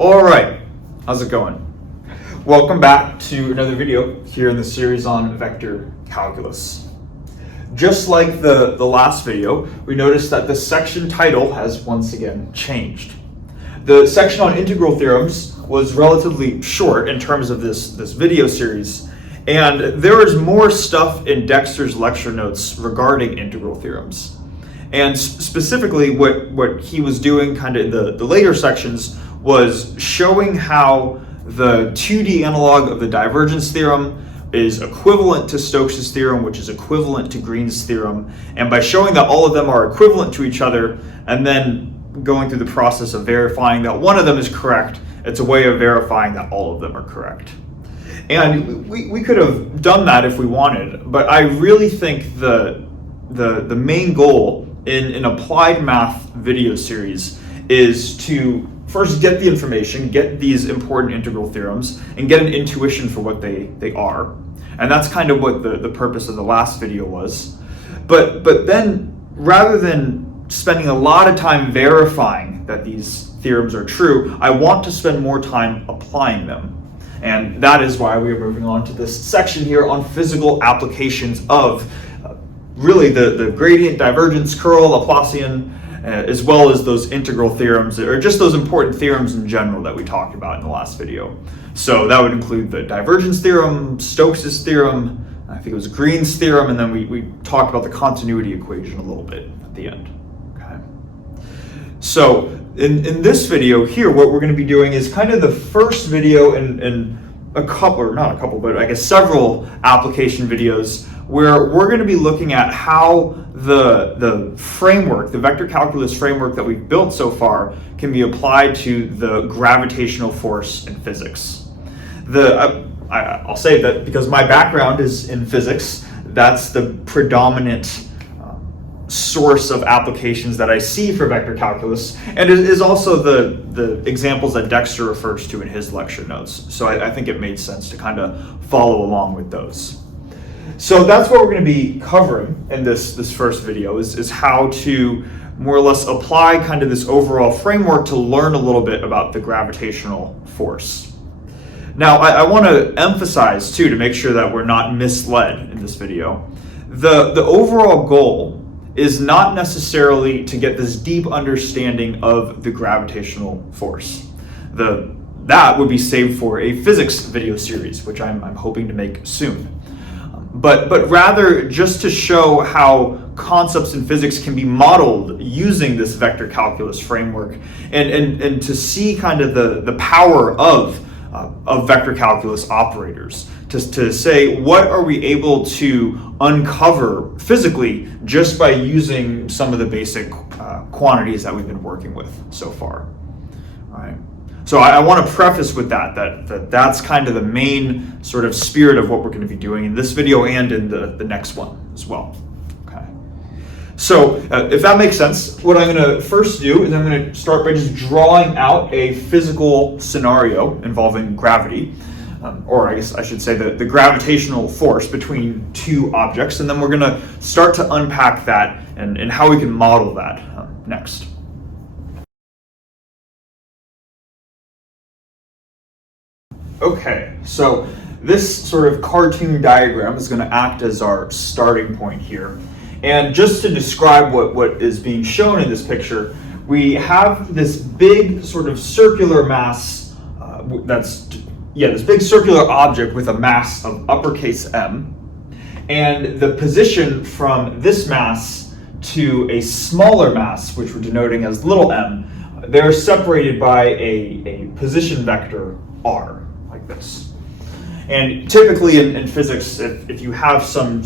All right, how's it going? Welcome back to another video here in the series on vector calculus. Just like the last video, we noticed that the section title has once again changed. The section on integral theorems was relatively short in terms of this video series, and there is more stuff in Dexter's lecture notes regarding integral theorems. And specifically what he was doing kind of in the later sections was showing how the 2D analog of the divergence theorem is equivalent to Stokes' theorem, which is equivalent to Green's theorem. And by showing that all of them are equivalent to each other, and then going through the process of verifying that one of them is correct, it's a way of verifying that all of them are correct. And we could have done that if we wanted, but I really think the main goal in an applied math video series is to first get the information, get these important integral theorems, and get an intuition for what they are. And that's kind of what the purpose of the last video was. But then, rather than spending a lot of time verifying that these theorems are true, I want to spend more time applying them. And that is why we are moving on to this section here on physical applications of really the gradient, divergence, curl, Laplacian, as well as those integral theorems, or just those important theorems in general that we talked about in the last video. So that would include the divergence theorem, Stokes' theorem, I think it was Green's theorem, and then we talked about the continuity equation a little bit at the end. Okay. So in this video here, what we're going to be doing is kind of the first video in a couple, or not a couple, but I guess several application videos where we're going to be looking at how the framework, the vector calculus framework that we've built so far, can be applied to the gravitational force in physics. I'll say that because my background is in physics, that's the predominant source of applications that I see for vector calculus, and it is also the examples that Dexter refers to in his lecture notes. So I think it made sense to kind of follow along with those. So that's what we're going to be covering in this first video is how to more or less apply kind of this overall framework to learn a little bit about the gravitational force. Now, I want to emphasize too, to make sure that we're not misled in this video, the overall goal is not necessarily to get this deep understanding of the gravitational force. That would be saved for a physics video series, which I'm hoping to make soon. But rather just to show how concepts in physics can be modeled using this vector calculus framework, and to see kind of the power of vector calculus operators, to say what are we able to uncover physically just by using some of the basic quantities that we've been working with so far. All right. So I want to preface with that's kind of the main sort of spirit of what we're going to be doing in this video and in the next one as well. Okay. So if that makes sense, what I'm going to first do is I'm going to start by just drawing out a physical scenario involving gravity, or I guess I should say the gravitational force between two objects, and then we're going to start to unpack that and how we can model that next. Okay, so this sort of cartoon diagram is going to act as our starting point here. And just to describe what is being shown in this picture, we have this big sort of circular mass, this big circular object with a mass of uppercase M. And the position from this mass to a smaller mass, which we're denoting as little m, they're separated by a position vector r. This. And typically in physics, if you have some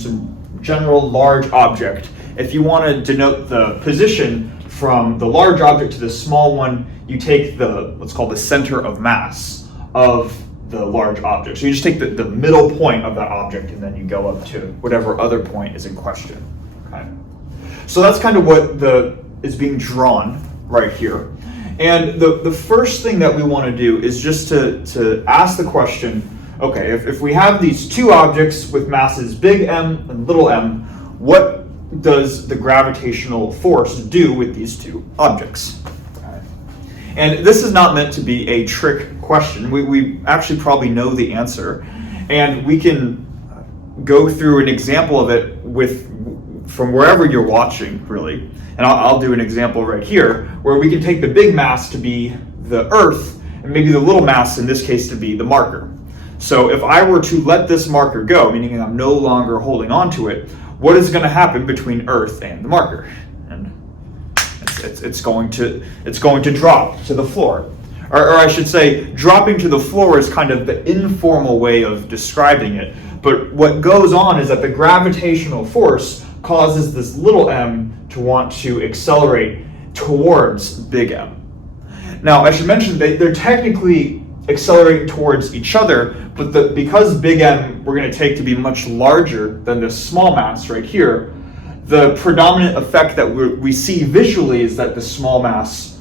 general large object, if you want to denote the position from the large object to the small one, you take what's called the center of mass of the large object. So you just take the middle point of that object and then you go up to whatever other point is in question. Okay. So that's kind of what is being drawn right here. And the first thing that we want to do is just to ask the question, okay, if we have these two objects with masses big M and little m, what does the gravitational force do with these two objects? Okay. And this is not meant to be a trick question. We actually probably know the answer, and we can go through an example of it from wherever you're watching, really. And I'll do an example right here, where we can take the big mass to be the Earth, and maybe the little mass in this case to be the marker. So if I were to let this marker go, meaning I'm no longer holding on to it, what is going to happen between Earth and the marker? And it's going to drop to the floor. Or I should say, dropping to the floor is kind of the informal way of describing it. But what goes on is that the gravitational force causes this little m to want to accelerate towards big M. Now, I should mention that they're technically accelerating towards each other, but because big M we're going to take to be much larger than this small mass right here, the predominant effect that we see visually is that the small mass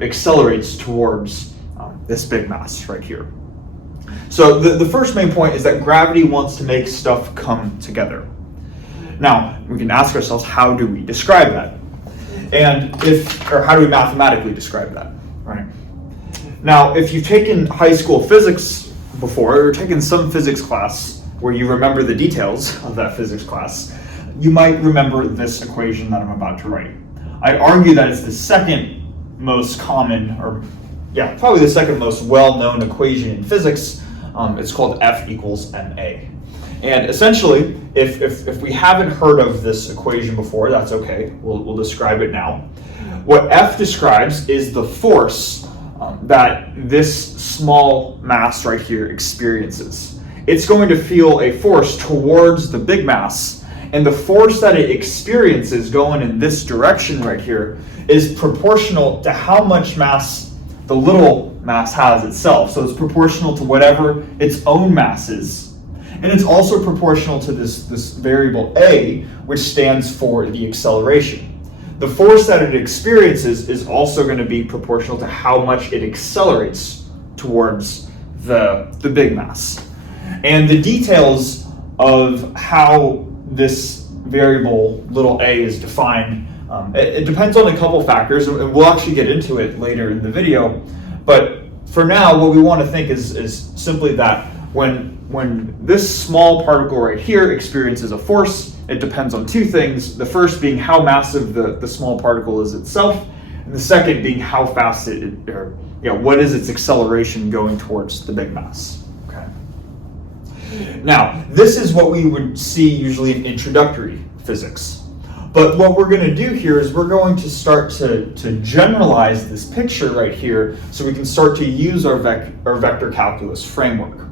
accelerates towards this big mass right here. So the first main point is that gravity wants to make stuff come together. Now, we can ask ourselves, how do we describe that? Or how do we mathematically describe that, right? Now, if you've taken high school physics before, or taken some physics class where you remember the details of that physics class, you might remember this equation that I'm about to write. I argue that it's the second most common, probably the second most well-known equation in physics. It's called F equals ma. And essentially, if we haven't heard of this equation before, that's okay. We'll describe it now. What F describes is the force that this small mass right here experiences. It's going to feel a force towards the big mass, and the force that it experiences going in this direction right here is proportional to how much mass the little mass has itself. So it's proportional to whatever its own mass is. And it's also proportional to this variable a, which stands for the acceleration. The force that it experiences is also going to be proportional to how much it accelerates towards the big mass. And the details of how this variable little a is defined, it depends on a couple factors, and we'll actually get into it later in the video. But for now, what we want to think is simply that when this small particle right here experiences a force, it depends on two things. The first being how massive the small particle is itself, and the second being how fast what is its acceleration going towards the big mass. Okay. Now, this is what we would see usually in introductory physics. But what we're going to do here is we're going to start to generalize this picture right here so we can start to use our vector calculus framework.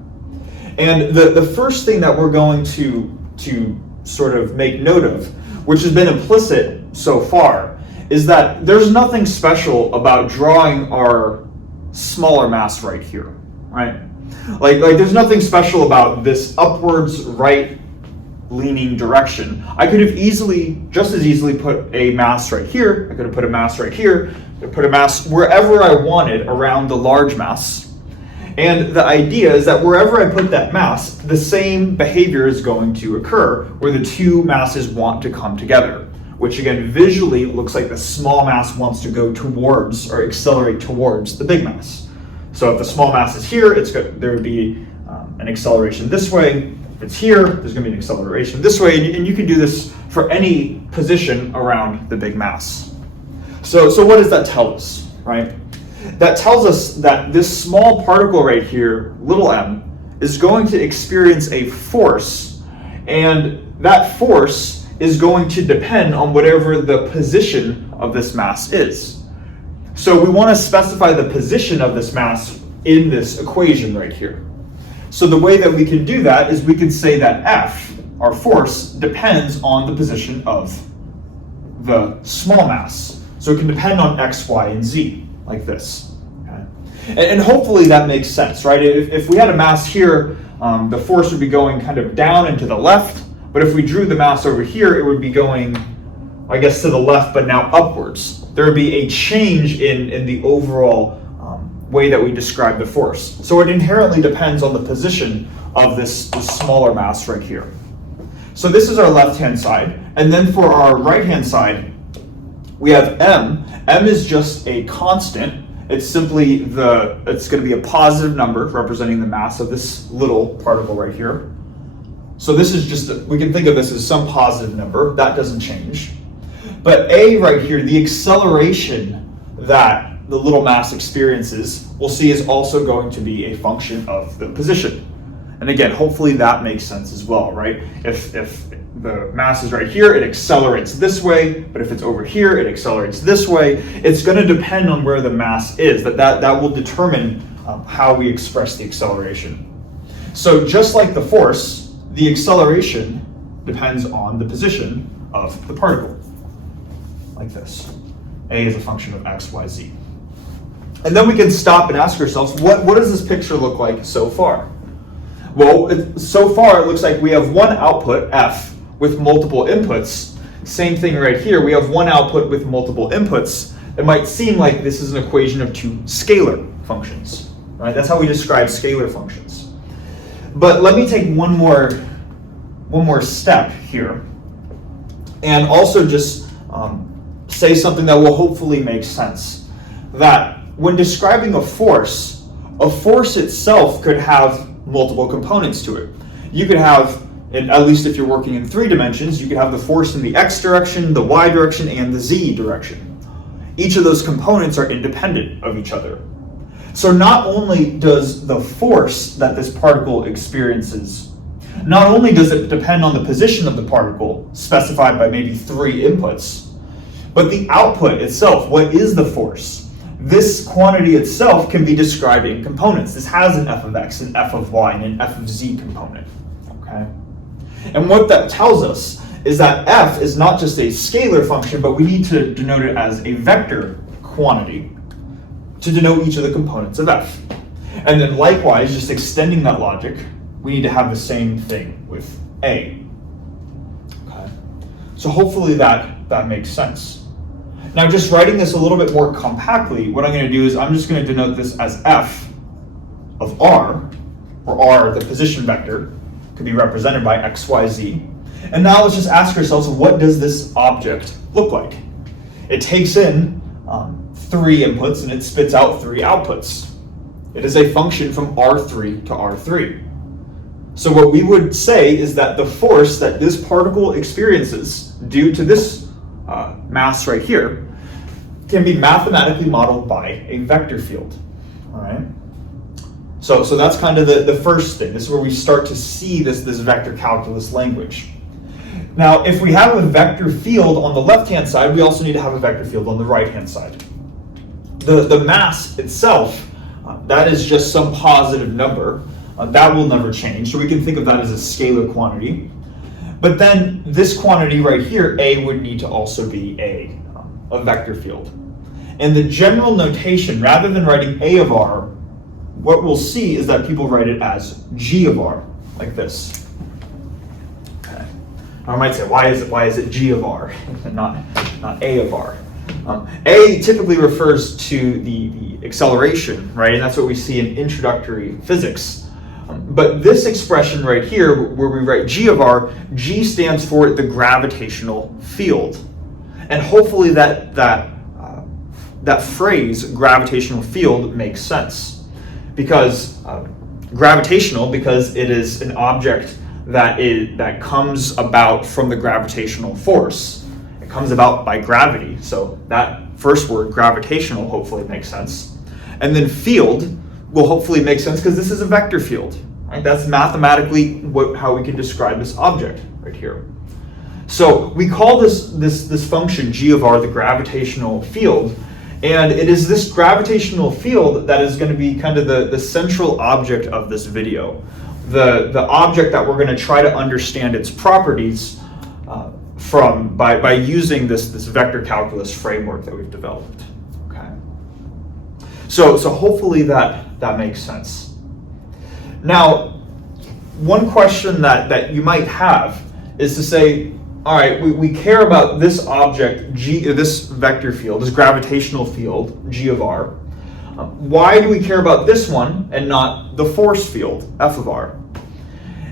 And the first thing that we're going to sort of make note of, which has been implicit so far, is that there's nothing special about drawing our smaller mass right here, right? Like there's nothing special about this upwards right leaning direction. I could have just as easily put a mass right here. I could have put a mass right here. I could put a mass wherever I wanted around the large mass. And the idea is that wherever I put that mass, the same behavior is going to occur where the two masses want to come together, which again visually looks like the small mass wants to go towards or accelerate towards the big mass. So if the small mass is here, there would be an acceleration this way. If it's here, there's going to be an acceleration this way, and you can do this for any position around the big mass. So what does that tell us, right? That tells us that this small particle right here, little m, is going to experience a force, and that force is going to depend on whatever the position of this mass is. So we want to specify the position of this mass in this equation right here. So the way that we can do that is we can say that F, our force, depends on the position of the small mass. So it can depend on X, Y, and Z, like this. Okay? And hopefully that makes sense, right? If we had a mass here, the force would be going kind of down and to the left, but if we drew the mass over here, it would be going, I guess, to the left, but now upwards. There would be a change in the overall way that we describe the force. So it inherently depends on the position of this smaller mass right here. So this is our left-hand side. And then for our right-hand side, we have m. M is just a constant. it's simply it's going to be a positive number representing the mass of this little particle right here. So this is just, we can think of this as some positive number. That doesn't change. But A right here, the acceleration that the little mass experiences, we'll see is also going to be a function of the position. And again, hopefully that makes sense as well, right? If the mass is right here, it accelerates this way, but if it's over here, it accelerates this way. It's going to depend on where the mass is. That will determine how we express the acceleration. So just like the force, the acceleration depends on the position of the particle, like this. A is a function of x, y, z. And then we can stop and ask ourselves, what does this picture look like so far? Well, so far it looks like we have one output, f, with multiple inputs. Same thing right here, we have one output with multiple inputs. It might seem like this is an equation of two scalar functions, right? That's how we describe scalar functions. But let me take one more step here, and also just say something that will hopefully make sense. That when describing a force itself could have multiple components to it. You could have, at least if you're working in 3 dimensions, you could have the force in the x direction, the y direction, and the z direction. Each of those components are independent of each other. So not only does the force that this particle experiences, not only does it depend on the position of the particle, specified by maybe 3 inputs, but the output itself, what is the force? This quantity itself can be described in components. This has an f of x, an f of y, and an f of z component, okay? And what that tells us is that f is not just a scalar function, but we need to denote it as a vector quantity to denote each of the components of f. And then likewise, just extending that logic, we need to have the same thing with a. Okay. So hopefully that makes sense. Now just writing this a little bit more compactly, what I'm going to do is I'm just going to denote this as f of r, where r, the position vector, could be represented by x, y, z. And now let's just ask ourselves, what does this object look like? It takes in 3 inputs and it spits out 3 outputs. It is a function from R3 to R3. So what we would say is that the force that this particle experiences due to this mass right here can be mathematically modeled by a vector field. All right. So that's kind of the first thing. This is where we start to see this vector calculus language. Now, if we have a vector field on the left-hand side, we also need to have a vector field on the right-hand side. The mass itself, that is just some positive number. That will never change, so we can think of that as a scalar quantity. But then this quantity right here, A, would need to also be a vector field. And the general notation, rather than writing A of R, what we'll see is that people write it as G of R, like this. Okay. I might say, why is it G of R and not A of R? A typically refers to the acceleration, right? And that's what we see in introductory physics. But this expression right here, where we write G of R, G stands for the gravitational field. And hopefully that phrase, gravitational field, makes sense. Because gravitational, because it is an object that comes about from the gravitational force. It comes about by gravity. So that first word, gravitational, hopefully makes sense. And then field will hopefully make sense because this is a vector field. Right? That's mathematically how we can describe this object right here. So we call this function G of R the gravitational field, and it is this gravitational field that is going to be kind of the central object of this video. The object that we're going to try to understand its properties by using this vector calculus framework that we've developed. Okay. So hopefully that makes sense. Now, one question that you might have is to say, all right, we care about this object, this vector field, this gravitational field, G of R. Why do we care about this one and not the force field, F of R?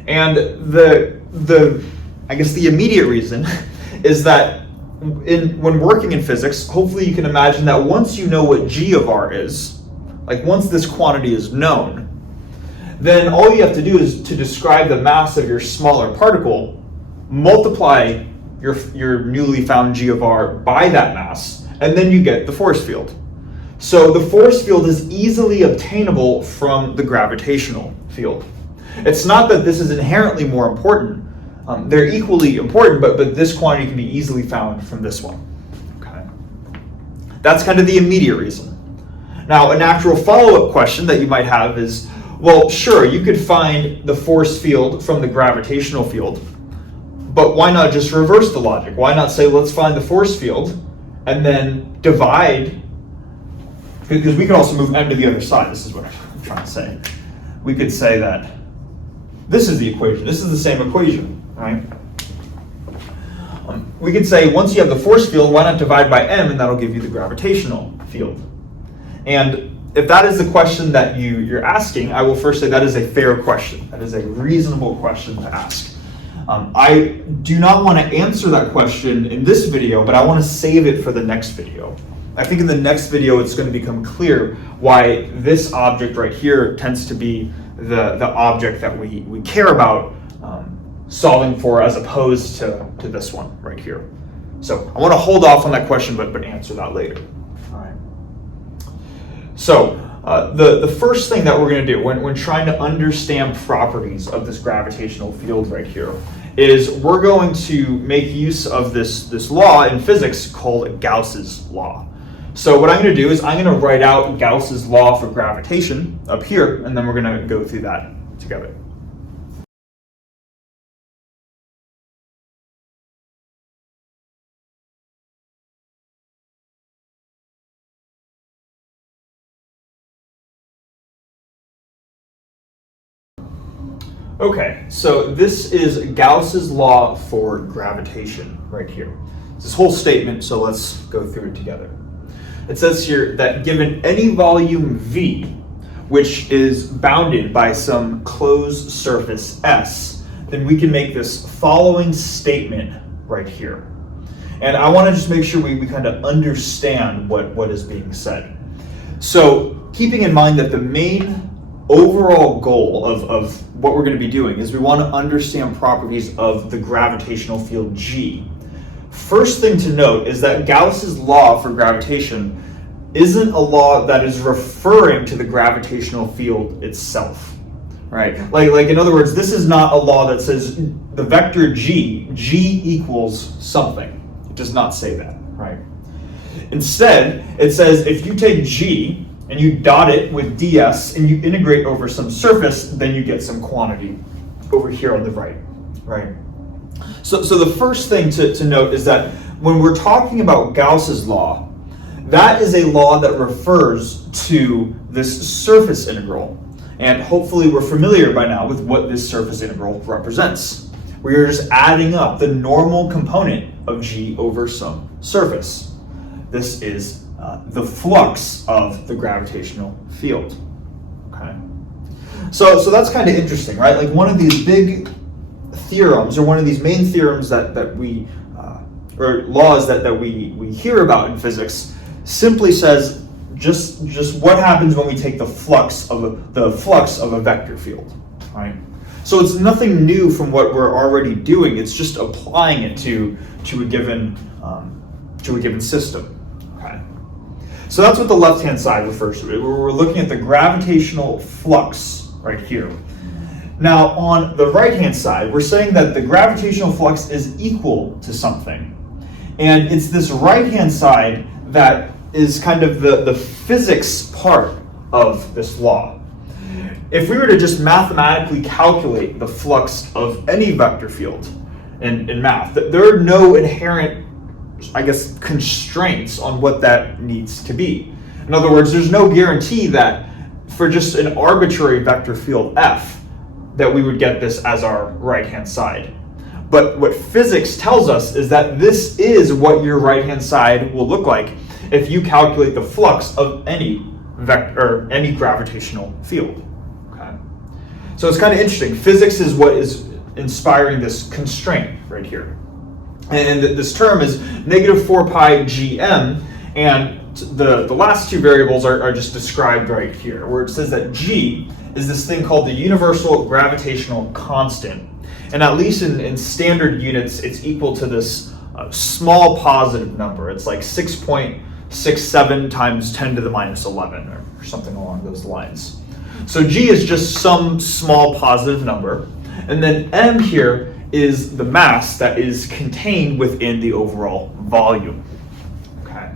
And I guess the immediate reason is that when working in physics, hopefully you can imagine that once you know what g of r is, like once this quantity is known, then all you have to do is to describe the mass of your smaller particle, multiply your newly found g of r by that mass, and then you get the force field. So the force field is easily obtainable from the gravitational field. It's not that this is inherently more important. They're equally important, but this quantity can be easily found from this one. Okay. That's kind of the immediate reason. Now, a natural follow-up question that you might have is, well, sure, you could find the force field from the gravitational field, but why not just reverse the logic? Why not say, let's find the force field and then divide, because we can also move m to the other side. This is what I'm trying to say. We could say that this is the equation. This is the same equation, right? We could say once you have the force field, why not divide by m, and that'll give you the gravitational field. And if that is the question that you're asking, I will first say that is a fair question. That is a reasonable question to ask. I do not want to answer that question in this video, but I want to save it for the next video. I think in the next video it's going to become clear why this object right here tends to be the object that we care about solving for, as opposed to this one right here. So I want to hold off on that question, but answer that later. All right. So the first thing that we're going to do when trying to understand properties of this gravitational field right here is we're going to make use of this law in physics called Gauss's law. So what I'm going to do is I'm going to write out Gauss's law for gravitation up here, and then we're going to go through that together. Okay, so this is Gauss's law for gravitation right here. This whole statement, so let's go through it together. It says here that given any volume V, which is bounded by some closed surface S, then we can make this following statement right here. And I want to just make sure we kind of understand what is being said. So keeping in mind that the main overall goal of what we're going to be doing is we want to understand properties of the gravitational field G. First thing to note is that Gauss's law for gravitation isn't a law that is referring to the gravitational field itself, right? Like in other words, this is not a law that says the vector G equals something. It does not say that, right? Instead, it says if you take G and you dot it with ds and you integrate over some surface, then you get some quantity over here on the right, right? So the first thing to note is that when we're talking about Gauss's law, that is a law that refers to this surface integral. And hopefully we're familiar by now with what this surface integral represents. We are just adding up the normal component of G over some surface. This is the flux of the gravitational field. Okay. So that's kind of interesting, right? Like one of these big theorems, or one of these main theorems that we or laws that we hear about in physics, simply says just what happens when we take the flux of a vector field, right? So it's nothing new from what we're already doing. It's just applying it to a given system. Okay. So that's what the left-hand side refers to. We're looking at the gravitational flux right here. Now, on the right-hand side, we're saying that the gravitational flux is equal to something. And it's this right-hand side that is kind of the physics part of this law. If we were to just mathematically calculate the flux of any vector field in math, there are no inherent, I guess, constraints on what that needs to be. In other words, there's no guarantee that for just an arbitrary vector field F, that we would get this as our right-hand side. But what physics tells us is that this is what your right-hand side will look like if you calculate the flux of any vector or any gravitational field. Okay. So it's kind of interesting. Physics is what is inspiring this constraint right here. And this term is negative 4 pi gm, and the last two variables are just described right here, where it says that g is this thing called the universal gravitational constant. And at least in standard units, it's equal to this small positive number. It's like 6.67 times 10 to the minus 11, or something along those lines. So g is just some small positive number. And then m here is the mass that is contained within the overall volume. Okay.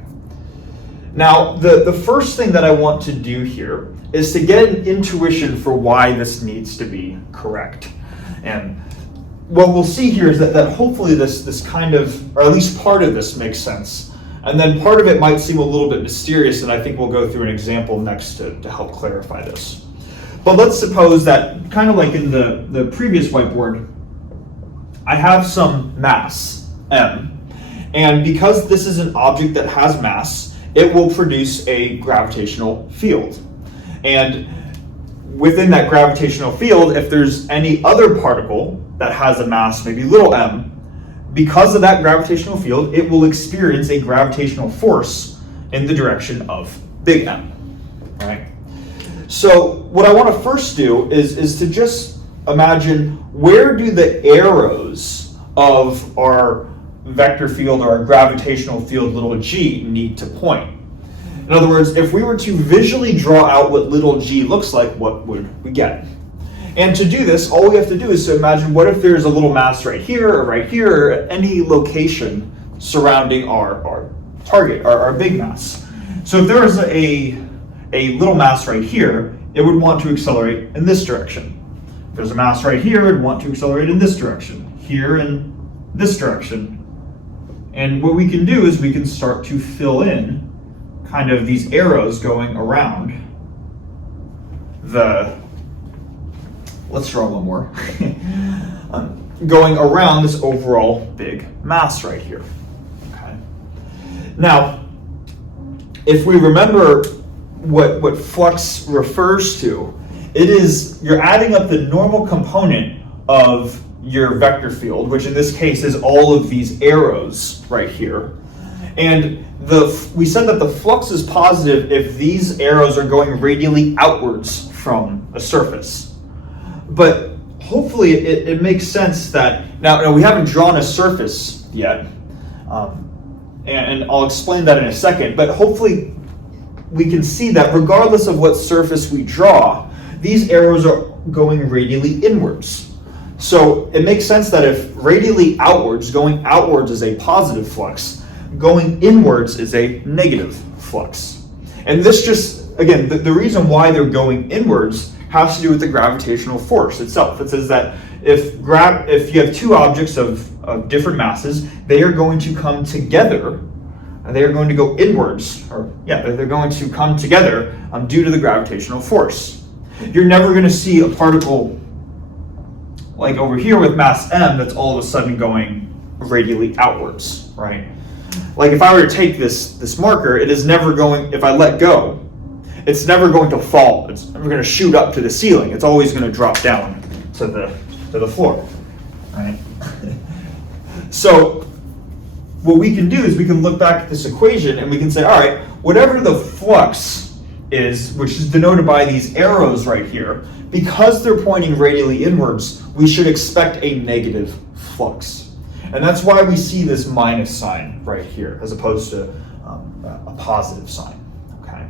Now, the first thing that I want to do here is to get an intuition for why this needs to be correct. And what we'll see here is that hopefully this kind of, or at least part of this makes sense. And then part of it might seem a little bit mysterious, and I think we'll go through an example next to help clarify this. But let's suppose that, kind of like in the previous whiteboard, I have some mass, m, and because this is an object that has mass, it will produce a gravitational field. And within that gravitational field, if there's any other particle that has a mass, maybe little m, because of that gravitational field, it will experience a gravitational force in the direction of big M, right? So what I want to first do is to just imagine, where do the arrows of our vector field or our gravitational field little g need to point? In other words, if we were to visually draw out what little g looks like, what would we get? And to do this, all we have to do is to imagine, what if there's a little mass right here or at any location surrounding our target, our big mass. So if there was a little mass right here, it would want to accelerate in this direction. If there's a mass right here, it would want to accelerate in this direction, here in this direction. And what we can do is we can start to fill in kind of these arrows going around let's draw one more, going around this overall big mass right here. Okay. Now, if we remember what flux refers to, it is you're adding up the normal component of your vector field, which in this case is all of these arrows right here. And we said that the flux is positive if these arrows are going radially outwards from a surface. But hopefully it makes sense that, now we haven't drawn a surface yet, and I'll explain that in a second, but hopefully we can see that regardless of what surface we draw, these arrows are going radially inwards. So it makes sense that if radially outwards, going outwards is a positive flux, going inwards is a negative flux. And this just, again, the reason why they're going inwards has to do with the gravitational force itself. It says that if you have two objects of different masses, they are going to come together, and they are going to go inwards, they're going to come together due to the gravitational force. You're never going to see a particle like over here with mass m that's all of a sudden going radially outwards, right? Like if I were to take this marker, it is never going, if I let go, it's never going to fall. It's never going to shoot up to the ceiling. It's always going to drop down to the floor, right? So what we can do is we can look back at this equation and we can say, all right, whatever the flux is, which is denoted by these arrows right here, because they're pointing radially inwards, we should expect a negative flux. And that's why we see this minus sign right here, as opposed to a positive sign. Okay.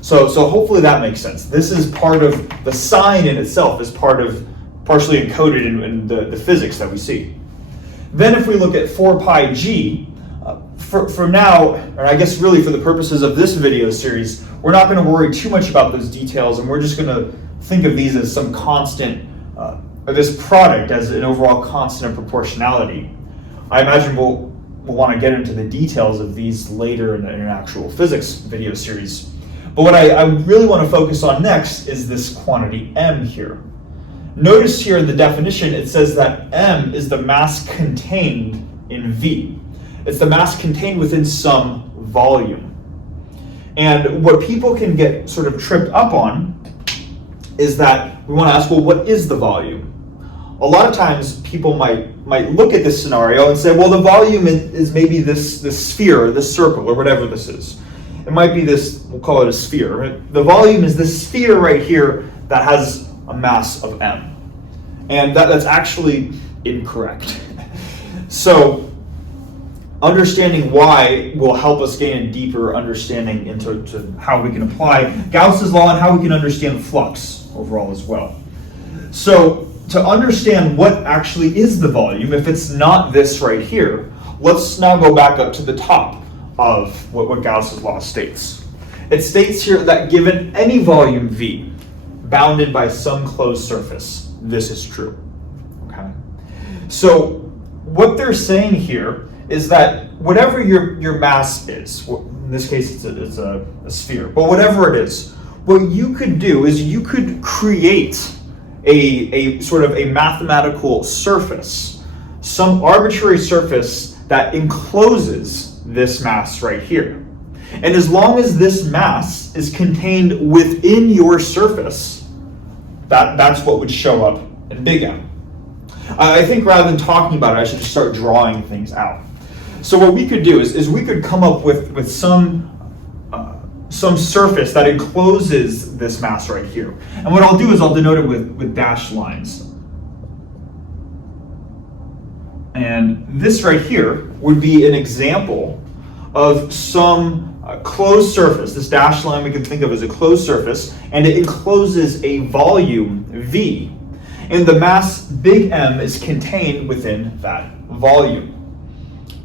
So hopefully that makes sense. This is part of the sign in itself, is partially encoded in the physics that we see. Then if we look at 4 pi g, for now, or I guess really for the purposes of this video series, we're not going to worry too much about those details, and we're just going to think of these as some constant, or this product as an overall constant of proportionality. I imagine we'll want to get into the details of these later in an actual physics video series. But what I really want to focus on next is this quantity m here. Notice here in the definition it says that m is the mass contained in V. It's the mass contained within some volume. And what people can get sort of tripped up on is that we want to ask, well, what is the volume? a lot of times people might look at this scenario and say, well, the volume is maybe this sphere, or this circle, or whatever this is. It might be this, we'll call it a sphere. Right? The volume is this sphere right here that has a mass of m. And that's actually incorrect. So understanding why will help us gain a deeper understanding into how we can apply Gauss's law and how we can understand flux overall as well. So to understand what actually is the volume, if it's not this right here, let's now go back up to the top of what Gauss's law states. It states here that given any volume V, bounded by some closed surface, this is true. Okay. So what they're saying here is that whatever your mass is, in this case it's a sphere, but whatever it is, what you could do is you could create a sort of a mathematical surface, some arbitrary surface that encloses this mass right here. And as long as this mass is contained within your surface, that's what would show up in big M. I think rather than talking about it, I should just start drawing things out. So what we could do is we could come up with some surface that encloses this mass right here. And what I'll do is I'll denote it with dashed lines. And this right here would be an example of some closed surface. This dashed line we can think of as a closed surface, and it encloses a volume V. And the mass big M is contained within that volume.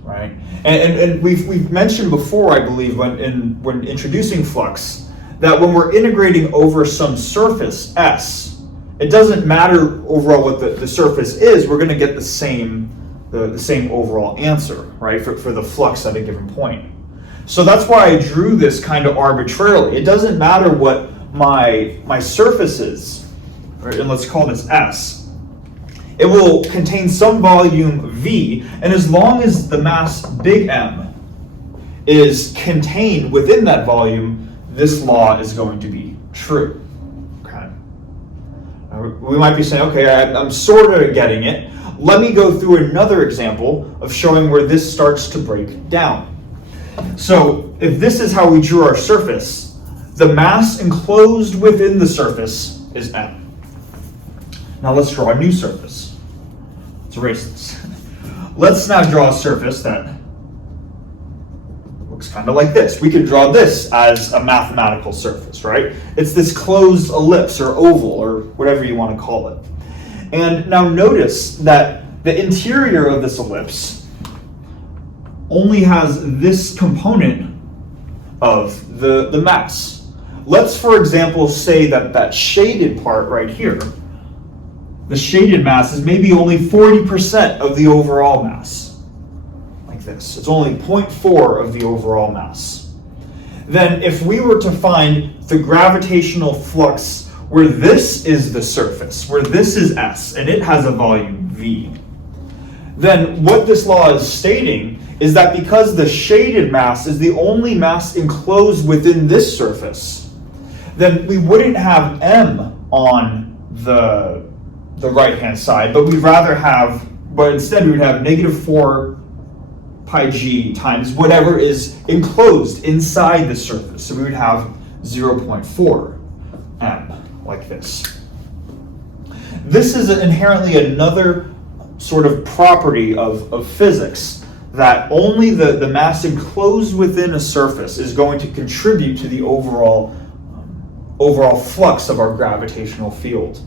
Right? And we've mentioned before, I believe, when introducing flux, that when we're integrating over some surface S, it doesn't matter overall what the surface is, we're going to get the same overall answer, right, for the flux at a given point. So that's why I drew this kind of arbitrarily. It doesn't matter what my surface is, right, and let's call this S. It will contain some volume V, and as long as the mass big M is contained within that volume, this law is going to be true. Okay. We might be saying, okay, I'm sort of getting it. Let me go through another example of showing where this starts to break down. So if this is how we drew our surface, the mass enclosed within the surface is M. Now let's draw a new surface. Let's erase this. Let's now draw a surface that looks kind of like this. We could draw this as a mathematical surface, right? It's this closed ellipse or oval or whatever you want to call it. And now notice that the interior of this ellipse only has this component of the mass. Let's, for example, say that shaded part right here, the shaded mass is maybe only 40% of the overall mass, like this. It's only 0.4 of the overall mass. Then if we were to find the gravitational flux where this is the surface, where this is S, and it has a volume V, then what this law is stating is that because the shaded mass is the only mass enclosed within this surface, then we wouldn't have M on the right-hand side, but instead we would have -4 pi g times whatever is enclosed inside the surface. So we would have 0.4 M, like this. This is inherently another sort of property of physics, that only the mass enclosed within a surface is going to contribute to the overall flux of our gravitational field.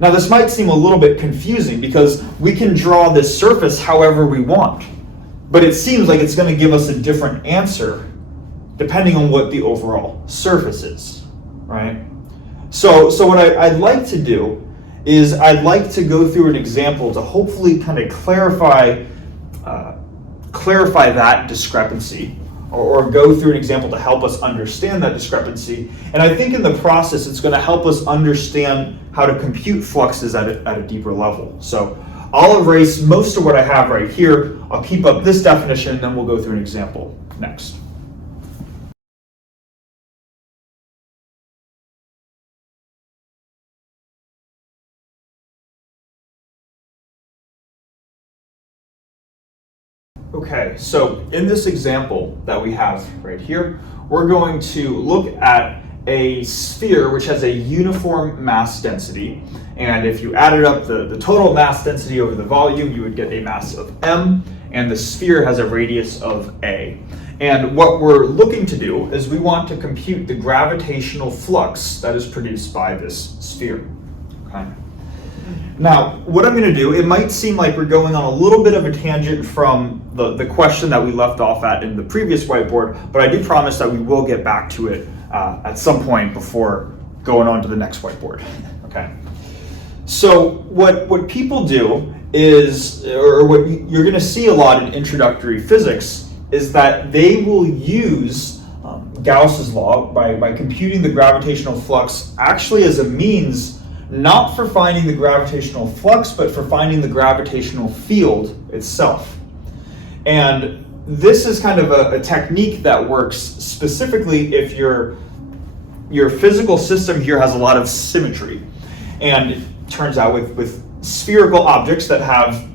Now this might seem a little bit confusing because we can draw this surface however we want, but it seems like it's going to give us a different answer depending on what the overall surface is, right? So what I'd like to do is I'd like to go through an example to hopefully kind of clarify that discrepancy, or go through an example to help us understand that discrepancy. And I think in the process, it's going to help us understand how to compute fluxes at a deeper level. So I'll erase most of what I have right here. I'll keep up this definition, and then we'll go through an example next. Okay, so in this example that we have right here, we're going to look at a sphere which has a uniform mass density, and if you added up the total mass density over the volume, you would get a mass of m, and the sphere has a radius of a. And what we're looking to do is we want to compute the gravitational flux that is produced by this sphere. Okay. Now, what I'm going to do, it might seem like we're going on a little bit of a tangent from the question that we left off at in the previous whiteboard, but I do promise that we will get back to it at some point before going on to the next whiteboard. Okay. So what people do is, or what you're going to see a lot in introductory physics, is that they will use Gauss's law by computing the gravitational flux actually as a means not for finding the gravitational flux, but for finding the gravitational field itself. And this is kind of a technique that works specifically if your physical system here has a lot of symmetry. And it turns out with spherical objects that have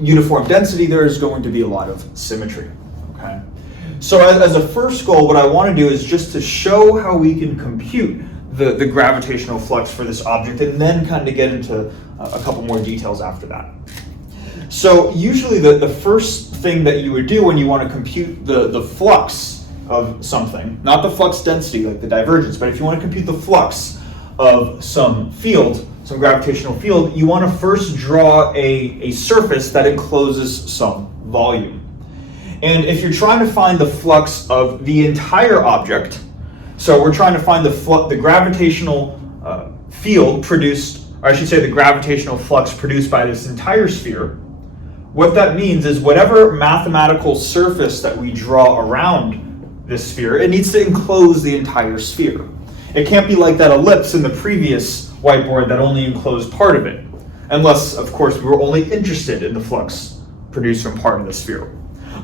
uniform density, there is going to be a lot of symmetry. Okay. So as a first goal, what I want to do is just to show how we can compute the gravitational flux for this object, and then kind of get into a couple more details after that. So usually the first thing that you would do when you want to compute the flux of something, not the flux density like the divergence, but if you want to compute the flux of some field, some gravitational field, you want to first draw a surface that encloses some volume. And if you're trying to find the flux of the entire object, so we're trying to find the gravitational field produced, or I should say the gravitational flux produced by this entire sphere, what that means is whatever mathematical surface that we draw around this sphere, it needs to enclose the entire sphere. It can't be like that ellipse in the previous whiteboard that only enclosed part of it, unless, of course, we were only interested in the flux produced from part of the sphere.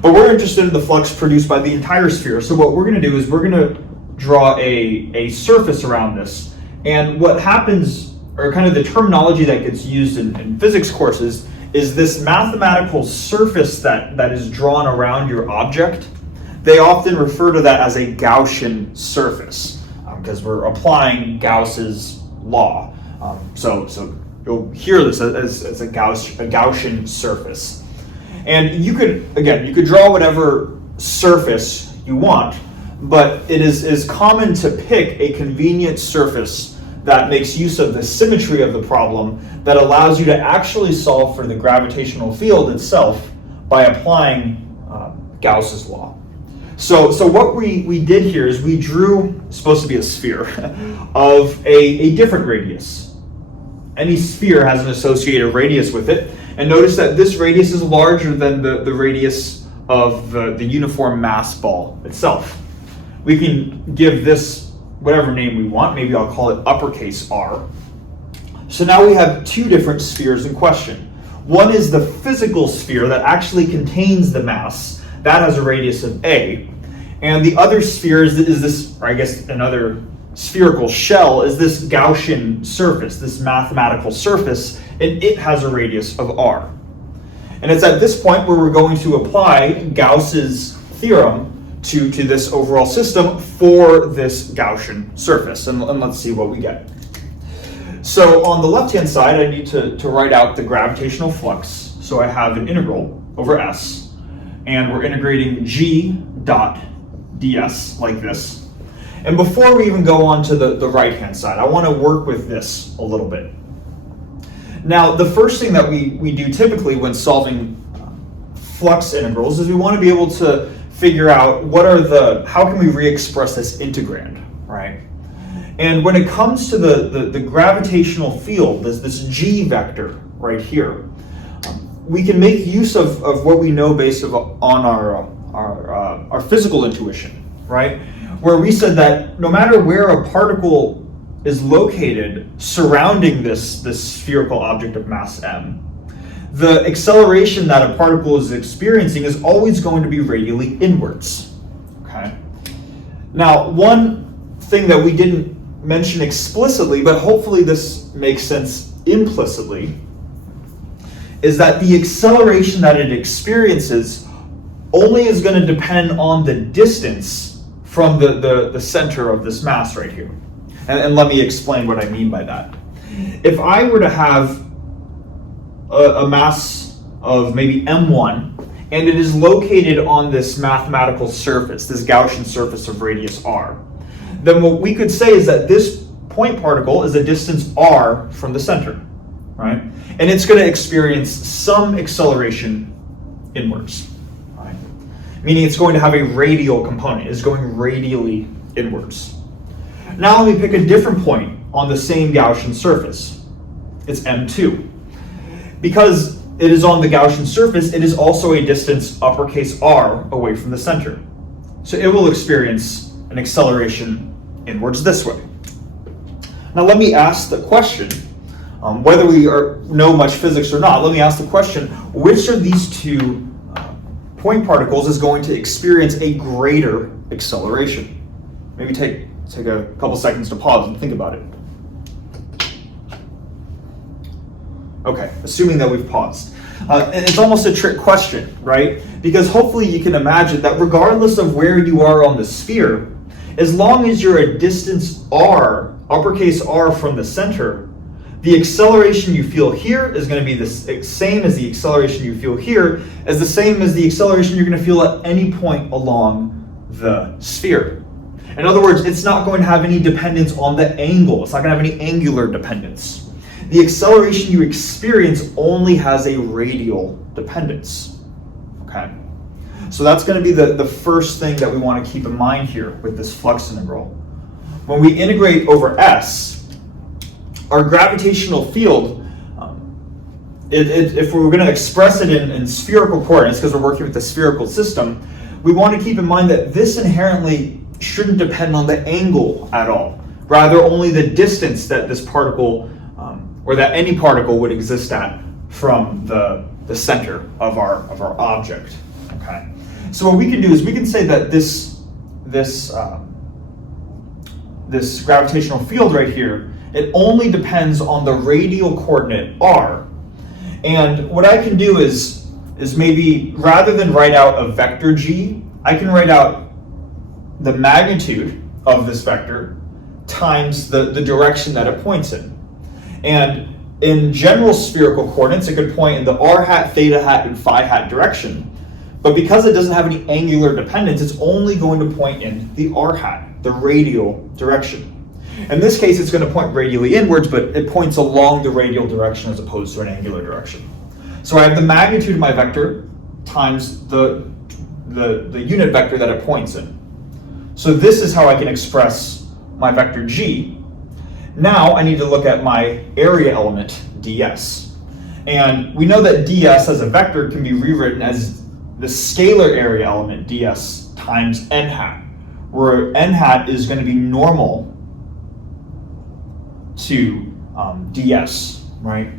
But we're interested in the flux produced by the entire sphere, so what we're going to do is we're going to draw a surface around this. And what happens, or kind of the terminology that gets used in physics courses, is this mathematical surface that is drawn around your object. They often refer to that as a Gaussian surface, because we're applying Gauss's law. So you'll hear this as a Gaussian surface. And you could draw whatever surface you want, but it is common to pick a convenient surface that makes use of the symmetry of the problem that allows you to actually solve for the gravitational field itself by applying Gauss's law. So what we did here is we drew, supposed to be a sphere, of a different radius. Any sphere has an associated radius with it, and notice that this radius is larger than the radius of the uniform mass ball itself. We can give this whatever name we want. Maybe I'll call it uppercase R. So now we have two different spheres in question. One is the physical sphere that actually contains the mass. That has a radius of A. And the other sphere is this, or I guess another spherical shell, is this Gaussian surface, this mathematical surface, and it has a radius of R. And it's at this point where we're going to apply Gauss's theorem to this overall system for this Gaussian surface. And let's see what we get. So on the left-hand side, I need to write out the gravitational flux. So I have an integral over S, and we're integrating g dot ds like this. And before we even go on to the right-hand side, I want to work with this a little bit. Now, the first thing that we do typically when solving flux integrals is we want to be able to figure out how can we re-express this integrand, right? And when it comes to the gravitational field, this g vector right here, we can make use of what we know based on our physical intuition, right? Where we said that no matter where a particle is located surrounding this spherical object of mass m, the acceleration that a particle is experiencing is always going to be radially inwards. Okay. Now, one thing that we didn't mention explicitly, but hopefully this makes sense implicitly, is that the acceleration that it experiences only is going to depend on the distance from the center of this mass right here. And let me explain what I mean by that. If I were to have a mass of maybe m1, and it is located on this mathematical surface, this Gaussian surface of radius r, then what we could say is that this point particle is a distance r from the center, right? And it's going to experience some acceleration inwards, right? Meaning it's going to have a radial component. It's going radially inwards. Now let me pick a different point on the same Gaussian surface. It's m2. Because it is on the Gaussian surface, it is also a distance uppercase r away from the center. So it will experience an acceleration inwards this way. Now let me ask the question, whether we know much physics or not, let me ask the question, which of these two point particles is going to experience a greater acceleration? Maybe take a couple seconds to pause and think about it. Okay, assuming that we've paused. And it's almost a trick question, right? Because hopefully you can imagine that regardless of where you are on the sphere, as long as you're a distance r, uppercase r from the center, the acceleration you feel here is going to be the same as the acceleration you feel here, as the same as the acceleration you're going to feel at any point along the sphere. In other words, it's not going to have any dependence on the angle. It's not going to have any angular dependence. The acceleration you experience only has a radial dependence, okay? So that's going to be the first thing that we want to keep in mind here with this flux integral. When we integrate over S, our gravitational field, if we're going to express it in spherical coordinates, because we're working with the spherical system, we want to keep in mind that this inherently shouldn't depend on the angle at all. Rather, only the distance that this particle or that any particle would exist at from the center of our object. Okay. So what we can do is we can say that this gravitational field right here, it only depends on the radial coordinate r. And what I can do is maybe rather than write out a vector g, I can write out the magnitude of this vector times the direction that it points in. And in general spherical coordinates, it could point in the r hat, theta hat, and phi hat direction. But because it doesn't have any angular dependence, it's only going to point in the r hat, the radial direction. In this case, it's going to point radially inwards, but it points along the radial direction as opposed to an angular direction. So I have the magnitude of my vector times the unit vector that it points in. So this is how I can express my vector g. Now I need to look at my area element ds. And we know that ds as a vector can be rewritten as the scalar area element ds times n hat, where n hat is going to be normal to ds, right?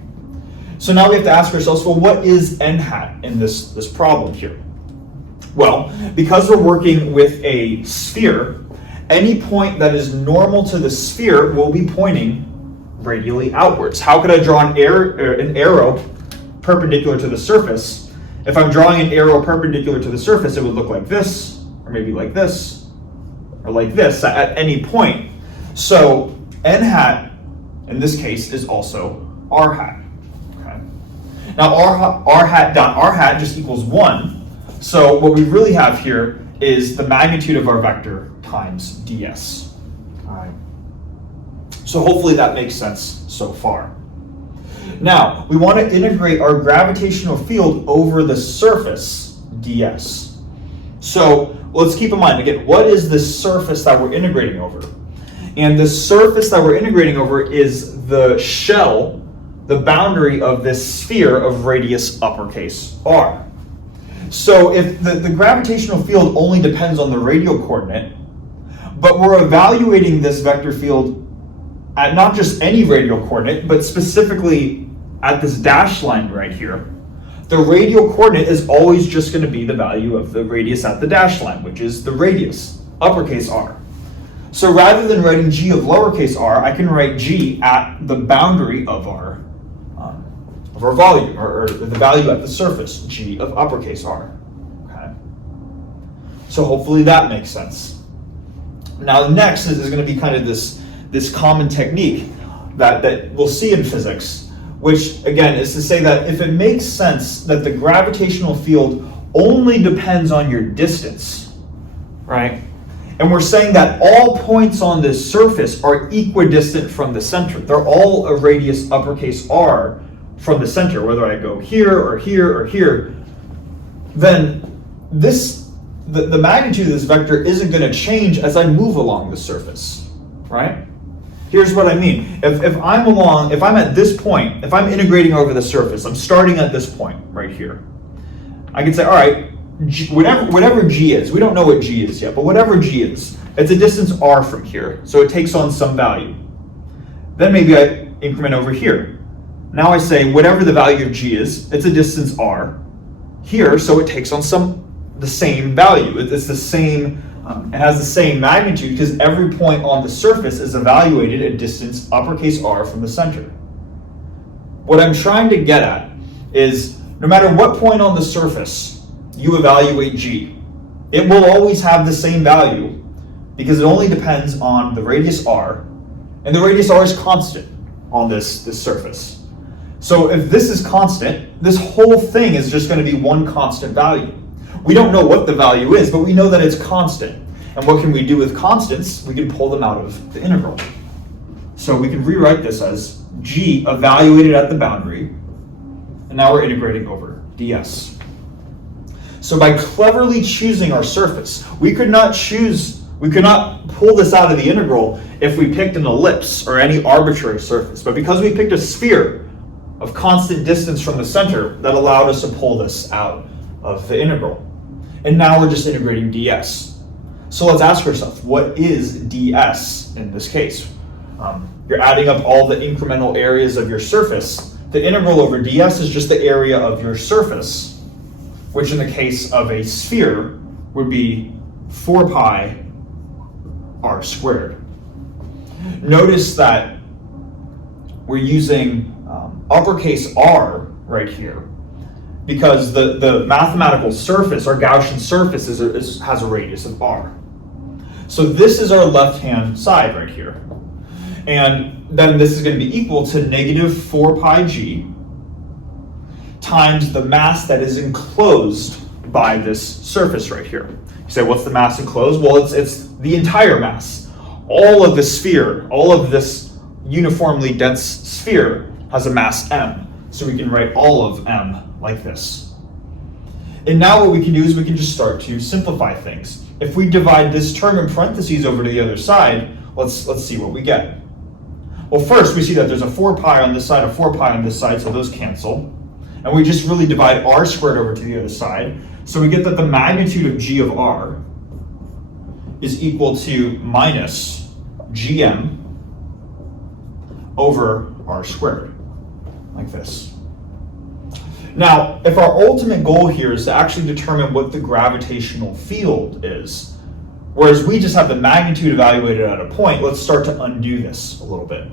So now we have to ask ourselves, well, what is n hat in this problem here? Well, because we're working with a sphere, any point that is normal to the sphere will be pointing radially outwards. How could I draw an arrow perpendicular to the surface? If I'm drawing an arrow perpendicular to the surface, it would look like this, or maybe like this, or like this at any point. So n hat, in this case, is also r hat. Okay. Now r hat dot r hat just equals 1. So what we really have here is the magnitude of our vector times ds. All right. So hopefully that makes sense so far. Now, we want to integrate our gravitational field over the surface ds. So let's keep in mind, again, what is the surface that we're integrating over? And the surface that we're integrating over is the shell, the boundary of this sphere of radius uppercase r. So if the gravitational field only depends on the radial coordinate, but we're evaluating this vector field at not just any radial coordinate, but specifically at this dashed line right here, the radial coordinate is always just going to be the value of the radius at the dashed line, which is the radius, uppercase r. So rather than writing g of lowercase r, I can write g at the boundary of our volume, or the value at the surface, g of uppercase r. Okay. So hopefully that makes sense. Now next is going to be kind of this common technique that we'll see in physics, which again is to say that if it makes sense that the gravitational field only depends on your distance, right? And we're saying that all points on this surface are equidistant from the center. They're all a radius uppercase R from the center, whether I go here or here or here, then the magnitude of this vector isn't going to change as I move along the surface, right? Here's what I mean. If I'm at this point, if I'm integrating over the surface, I'm starting at this point right here. I can say, all right, whatever G is, we don't know what G is yet, but whatever G is, it's a distance R from here, so it takes on some value. Then maybe I increment over here. Now I say whatever the value of G is, it's a distance R here, so it takes on the same value. It's the same, it has the same magnitude because every point on the surface is evaluated at distance uppercase R from the center. What I'm trying to get at is no matter what point on the surface you evaluate G, it will always have the same value because it only depends on the radius R, and the radius R is constant on this surface. So if this is constant, this whole thing is just going to be one constant value. We don't know what the value is, but we know that it's constant. And what can we do with constants? We can pull them out of the integral. So we can rewrite this as G evaluated at the boundary, and now we're integrating over ds. So by cleverly choosing our surface, we could not pull this out of the integral if we picked an ellipse or any arbitrary surface. But because we picked a sphere of constant distance from the center, that allowed us to pull this out of the integral. And now we're just integrating ds. So let's ask ourselves, what is ds in this case? You're adding up all the incremental areas of your surface. The integral over ds is just the area of your surface, which in the case of a sphere would be 4 pi r squared. Notice that we're using uppercase R right here because the mathematical surface, our Gaussian surface, has a radius of r. So this is our left-hand side right here. And then this is going to be equal to negative 4 pi g times the mass that is enclosed by this surface right here. You say, what's the mass enclosed? Well, it's the entire mass. All of the sphere, all of this uniformly dense sphere has a mass m. So we can write all of m like this. And now what we can do is we can just start to simplify things. If we divide this term in parentheses over to the other side, let's see what we get. Well, first we see that there's a 4 pi on this side, a 4 pi on this side, so those cancel. And we just really divide r squared over to the other side. So we get that the magnitude of g of r is equal to minus gm over r squared, like this. Now, if our ultimate goal here is to actually determine what the gravitational field is, whereas we just have the magnitude evaluated at a point, let's start to undo this a little bit.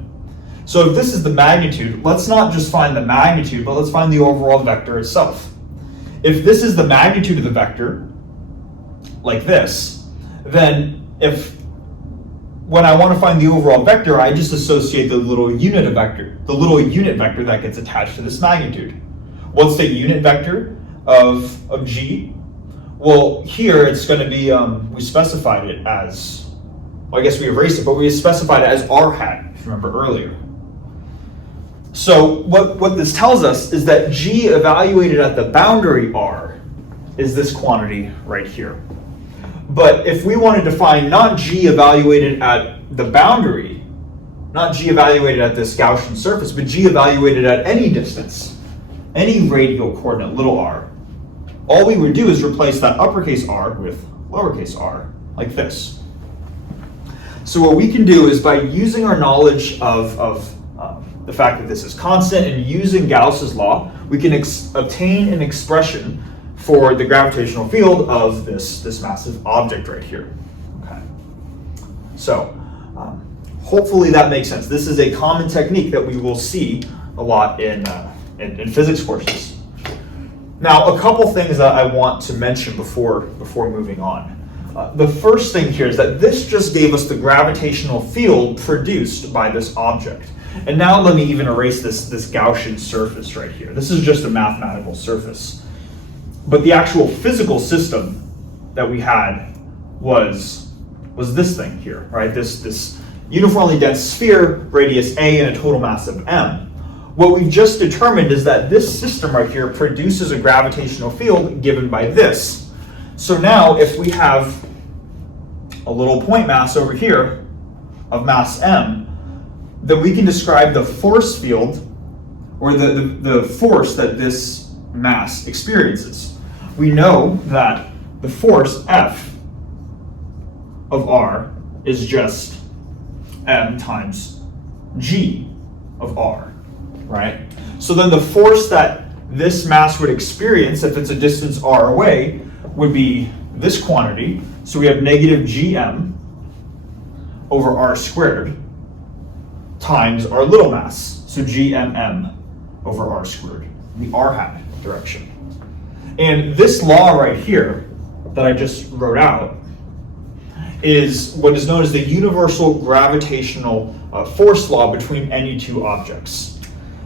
So if this is the magnitude, let's not just find the magnitude, but let's find the overall vector itself. If this is the magnitude of the vector, like this, then when I want to find the overall vector, I just associate the little unit vector that gets attached to this magnitude. What's the unit vector of g? Well, here it's going to be, we specified it as, well, I guess we erased it, but we specified it as r hat, if you remember earlier. So what this tells us is that g evaluated at the boundary r is this quantity right here. But if we wanted to find not g evaluated at the boundary, not g evaluated at this Gaussian surface, but g evaluated at any distance, any radial coordinate, little r, all we would do is replace that uppercase r with lowercase r, like this. So what we can do is by using our knowledge of the fact that this is constant and using Gauss's law, we can obtain an expression for the gravitational field of this massive object right here. Okay. So hopefully that makes sense. This is a common technique that we will see a lot in physics courses. Now, a couple things that I want to mention before moving on. the first thing here is that this just gave us the gravitational field produced by this object. And now let me even erase this Gaussian surface right here. This is just a mathematical surface. But the actual physical system that we had was this thing here, right? This uniformly dense sphere, radius a, and a total mass of m. What we've just determined is that this system right here produces a gravitational field given by this. So now if we have a little point mass over here of mass m, then we can describe the force field, or the force that this mass experiences. We know that the force F of r is just m times g of r, right? So then the force that this mass would experience if it's a distance r away would be this quantity. So we have negative gm over r squared times our little mass, so gmm over r squared, in the r hat direction. And this law right here that I just wrote out is what is known as the universal gravitational force law between any two objects.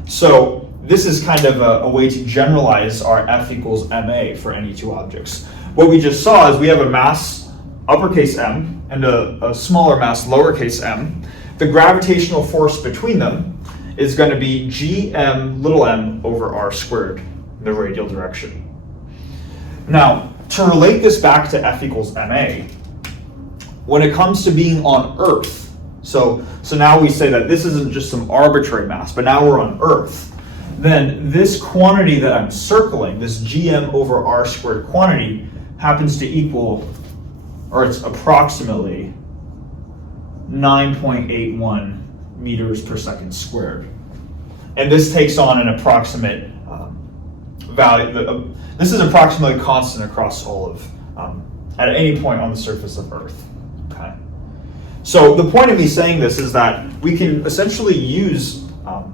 So this is kind of a way to generalize our F equals ma for any two objects. What we just saw is we have a mass uppercase m and a smaller mass lowercase m. The gravitational force between them is going to be gm little m over r squared in the radial direction. Now, to relate this back to F equals ma, when it comes to being on Earth, so now we say that this isn't just some arbitrary mass, but now we're on Earth, then this quantity that I'm circling, this gm over r squared quantity, happens to equal, or it's approximately 9.81 meters per second squared. And this takes on an approximate value. This is approximately constant across all of, at any point on the surface of Earth. Okay. So the point of me saying this is that we can essentially use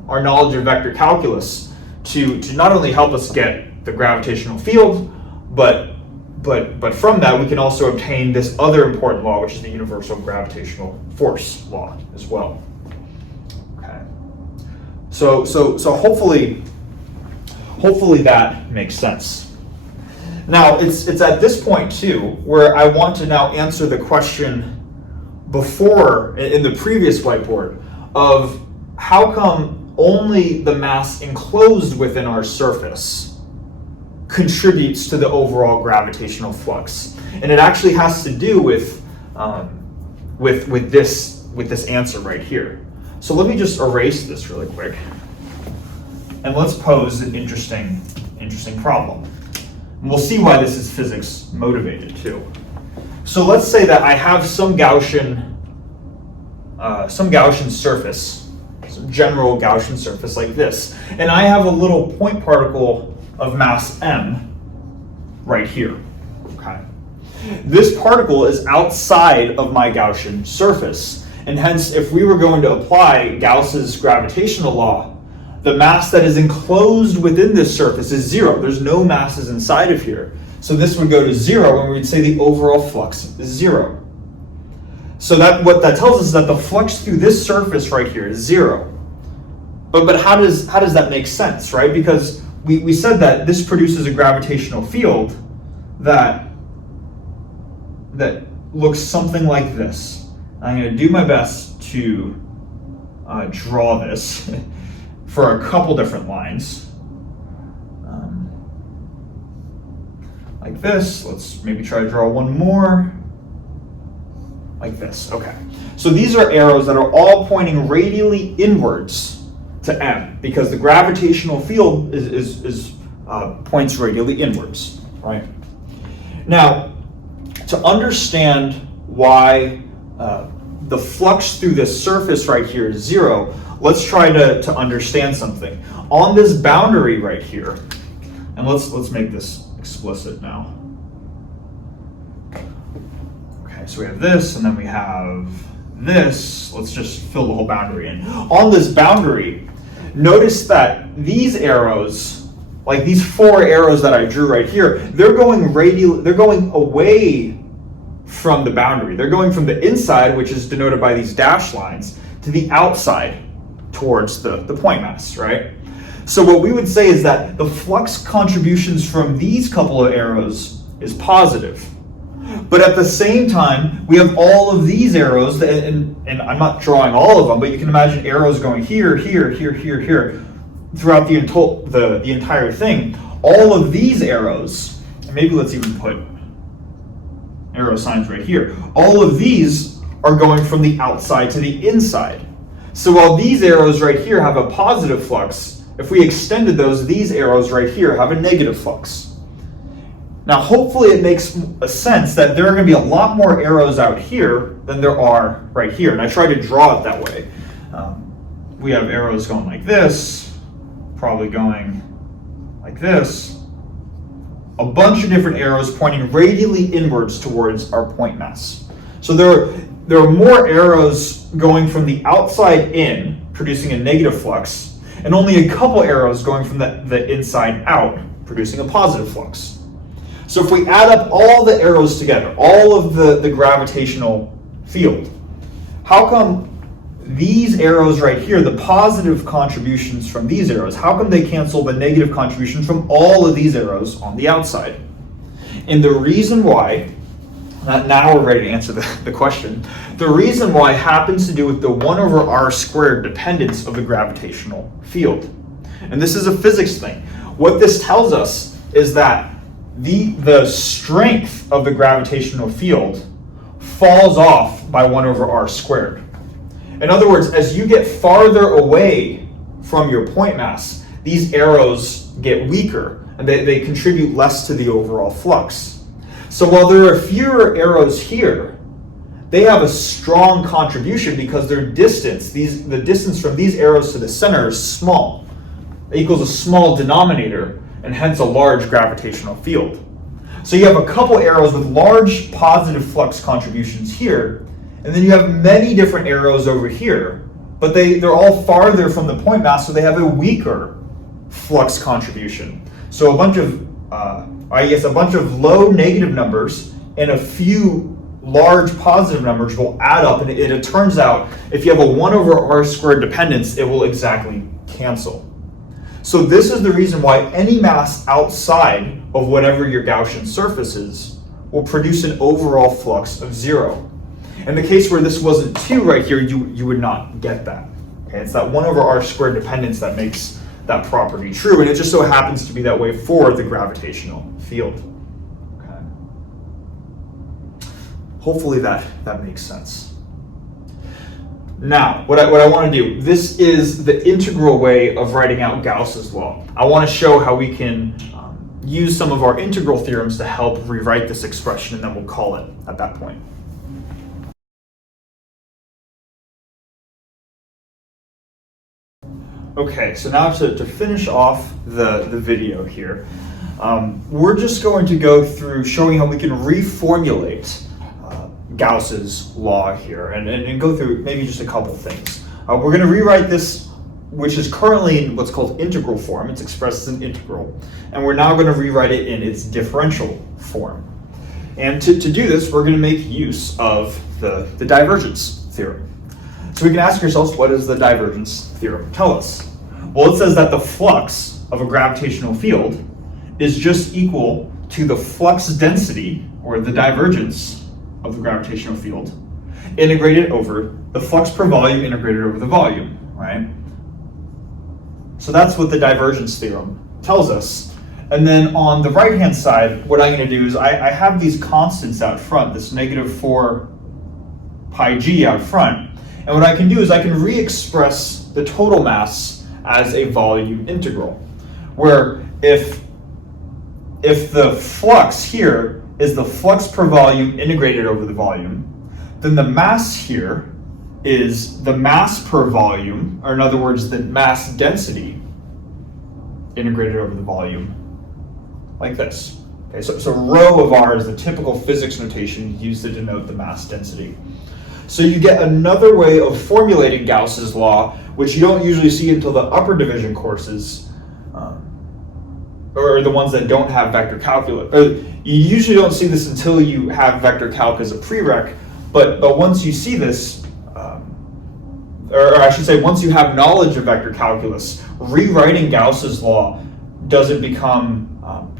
our knowledge of vector calculus to not only help us get the gravitational field, but from that we can also obtain this other important law, which is the universal gravitational force law as well. Okay. So hopefully that makes sense. Now it's at this point too where I want to now answer the question before in the previous whiteboard of how come only the mass enclosed within our surface contributes to the overall gravitational flux, and it actually has to do with this answer right here. So let me just erase this really quick, and let's pose an interesting problem. And we'll see why this is physics motivated too. So let's say that I have some Gaussian surface, some general Gaussian surface like this, and I have a little point particle of mass m right here. Okay. This particle is outside of my Gaussian surface, and hence if we were going to apply Gauss's gravitational law, the mass that is enclosed within this surface is zero. There's no masses inside of here. So this would go to zero, and we'd say the overall flux is zero. So what that tells us is that the flux through this surface right here is zero. But how does that make sense, right? Because we said that this produces a gravitational field that looks something like this. I'm going to do my best to draw this for a couple different lines. Like this. Let's maybe try to draw one more. Like this. Okay. So these are arrows that are all pointing radially inwards to M, because the gravitational field is points radially inwards, right? Now, to understand why the flux through this surface right here is zero, let's try to understand something. On this boundary right here, and let's make this explicit now. Okay, so we have this, and then we have this. Let's just fill the whole boundary in. On this boundary, notice that these arrows, like these four arrows that I drew right here, they're going away from the boundary. They're going from the inside, which is denoted by these dashed lines, to the outside towards the point mass, right? So what we would say is that the flux contributions from these couple of arrows is positive. But at the same time, we have all of these arrows, and I'm not drawing all of them, but you can imagine arrows going here, here, here, here, here, throughout the entire thing. All of these arrows, and maybe let's even put arrow signs right here. All of these are going from the outside to the inside. So while these arrows right here have a positive flux, if we extended those, these arrows right here have a negative flux. Now, hopefully it makes a sense that there are going to be a lot more arrows out here than there are right here. And I tried to draw it that way. We have arrows going like this, probably going like this. A bunch of different arrows pointing radially inwards towards our point mass. So there are more arrows going from the outside in, producing a negative flux, and only a couple arrows going from the inside out, producing a positive flux. So if we add up all the arrows together, all of the gravitational field, how come these arrows right here, the positive contributions from these arrows, how come they cancel the negative contribution from all of these arrows on the outside? And the reason why, now we're ready to answer the question, the reason why happens to do with the 1 over r squared dependence of the gravitational field. And this is a physics thing. What this tells us is that the strength of the gravitational field falls off by 1 over r squared. In other words, as you get farther away from your point mass, these arrows get weaker and they contribute less to the overall flux. So while there are fewer arrows here, they have a strong contribution because their distance, the distance from these arrows to the center is small. It equals a small denominator and hence a large gravitational field. So you have a couple arrows with large positive flux contributions here, and then you have many different arrows over here, but they're all farther from the point mass, so they have a weaker flux contribution. So a bunch of low negative numbers and a few large positive numbers will add up, and it turns out if you have a 1 over r squared dependence, it will exactly cancel. So this is the reason why any mass outside of whatever your Gaussian surface is will produce an overall flux of 0. In the case where this wasn't 2 right here, you would not get that. Okay? It's that 1 over r squared dependence that makes that property true, and it just so happens to be that way for the gravitational field. Okay. Hopefully that makes sense. Now, what I want to do, this is the integral way of writing out Gauss's law. I want to show how we can use some of our integral theorems to help rewrite this expression, and then we'll call it at that point. Okay, so now to finish off the video here, we're just going to go through showing how we can reformulate Gauss's law here and go through maybe just a couple things. We're going to rewrite this, which is currently in what's called integral form. It's expressed as an integral. And we're now going to rewrite it in its differential form. And to do this, we're going to make use of the divergence theorem. So we can ask ourselves, what does the divergence theorem tell us? Well, it says that the flux of a gravitational field is just equal to the flux density, or the divergence of the gravitational field, integrated over the flux per volume integrated over the volume, right? So that's what the divergence theorem tells us. And then on the right-hand side, what I'm going to do is I have these constants out front, this -4 pi g out front. And what I can do is I can re-express the total mass as a volume integral, where if the flux here is the flux per volume integrated over the volume, then the mass here is the mass per volume, or in other words, the mass density integrated over the volume, like this. Okay, so rho of r is the typical physics notation used to denote the mass density. So you get another way of formulating Gauss's law, which you don't usually see until the upper division courses. or the ones that don't have vector calculus. You usually don't see this until you have vector calc as a prereq, but once you see this, or I should say, once you have knowledge of vector calculus, rewriting Gauss's law doesn't become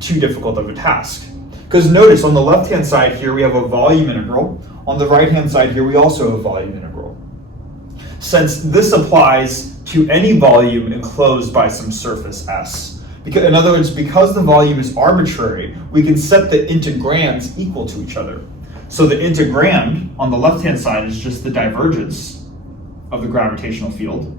too difficult of a task. Because notice on the left-hand side here we have a volume integral. On the right-hand side here we also have a volume integral. Since this applies to any volume enclosed by some surface S. Because, in other words, because the volume is arbitrary, we can set the integrands equal to each other. So the integrand on the left-hand side is just the divergence of the gravitational field.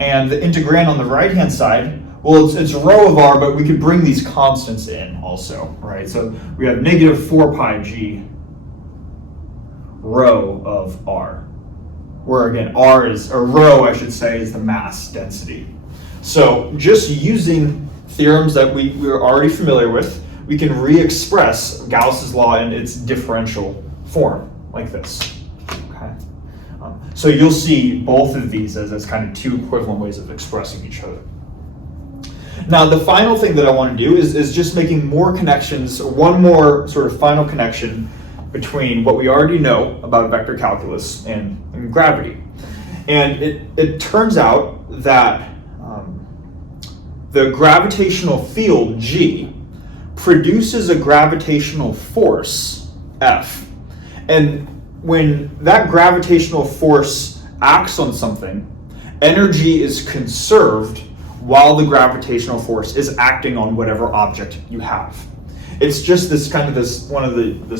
And the integrand on the right-hand side, well, it's rho of r, but we could bring these constants in also, right? So we have negative 4 pi g rho of r, where again, r is, or rho, I should say, is the mass density. So just using theorems that we're already familiar with, we can re-express Gauss's law in its differential form, like this. Okay. So you'll see both of these as kind of two equivalent ways of expressing each other. Now, the final thing that I want to do is just making more connections, one more sort of final connection between what we already know about vector calculus and gravity. And it turns out that the gravitational field G produces a gravitational force F. And when that gravitational force acts on something, energy is conserved while the gravitational force is acting on whatever object you have. It's just this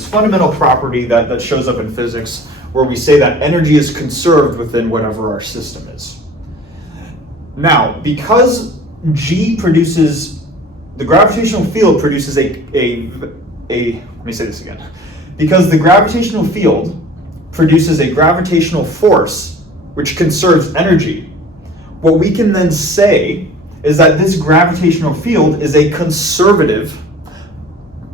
fundamental property that shows up in physics, where we say that energy is conserved within whatever our system is. Now, because G produces, the gravitational field produces let me say this again. Because the gravitational field produces a gravitational force which conserves energy, what we can then say is that this gravitational field is a conservative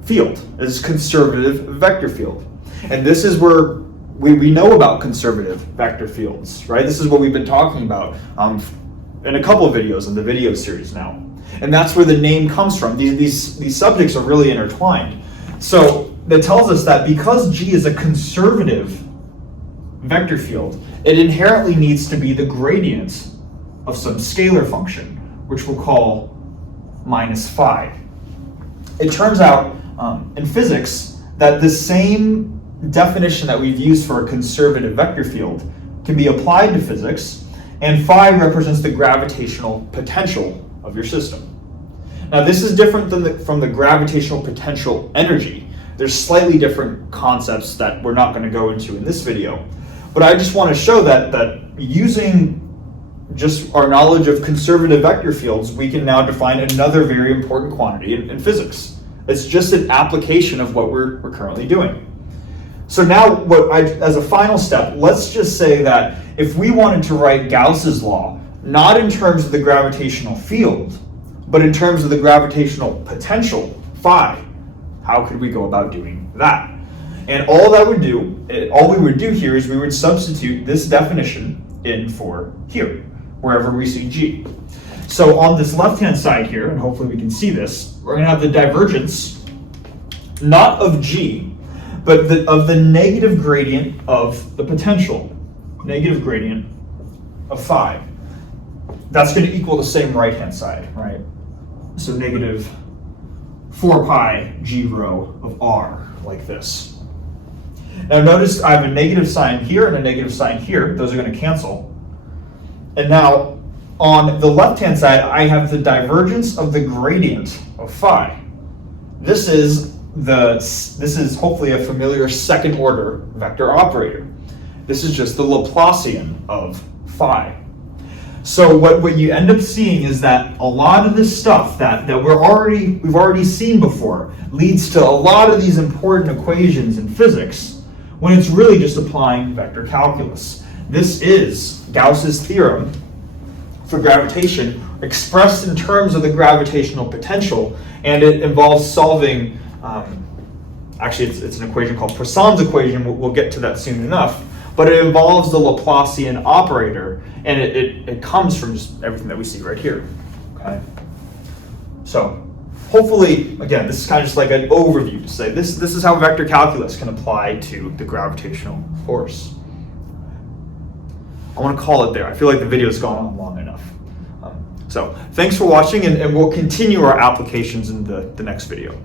field, is conservative vector field. And this is where we know about conservative vector fields, right? This is what we've been talking about in a couple of videos in the video series now. And that's where the name comes from. These subjects are really intertwined. So that tells us that because G is a conservative vector field, it inherently needs to be the gradient of some scalar function, which we'll call minus phi. It turns out in physics that the same definition that we've used for a conservative vector field can be applied to physics, and phi represents the gravitational potential of your system. Now, this is different from the gravitational potential energy. There's slightly different concepts that we're not going to go into in this video, but I just want to show that using just our knowledge of conservative vector fields, we can now define another very important quantity in physics. It's just an application of what we're currently doing. So now, as a final step, let's just say that if we wanted to write Gauss's law, not in terms of the gravitational field, but in terms of the gravitational potential, phi, how could we go about doing that? And all we would do here is we would substitute this definition in for here, wherever we see G. So on this left-hand side here, and hopefully we can see this, we're going to have the divergence, not of G, but of the negative gradient of the potential, negative gradient of phi. That's going to equal the same right-hand side, right? So negative 4 pi g rho of r, like this. Now notice I have a negative sign here and a negative sign here. Those are going to cancel. And now on the left-hand side, I have the divergence of the gradient of phi. This is hopefully a familiar second order vector operator. This is just the Laplacian of phi. So what you end up seeing is that a lot of this stuff that we've already seen before leads to a lot of these important equations in physics when it's really just applying vector calculus. This is Gauss's theorem for gravitation expressed in terms of the gravitational potential, and it involves solving actually it's an equation called Poisson's equation. We'll get to that soon enough, but it involves the Laplacian operator, and it comes from just everything that we see right here. Okay, so hopefully, again, this is kind of just like an overview to say this is how vector calculus can apply to the gravitational force. I want to call it there. I feel like the video's gone on long enough. So thanks for watching, and we'll continue our applications in the next video.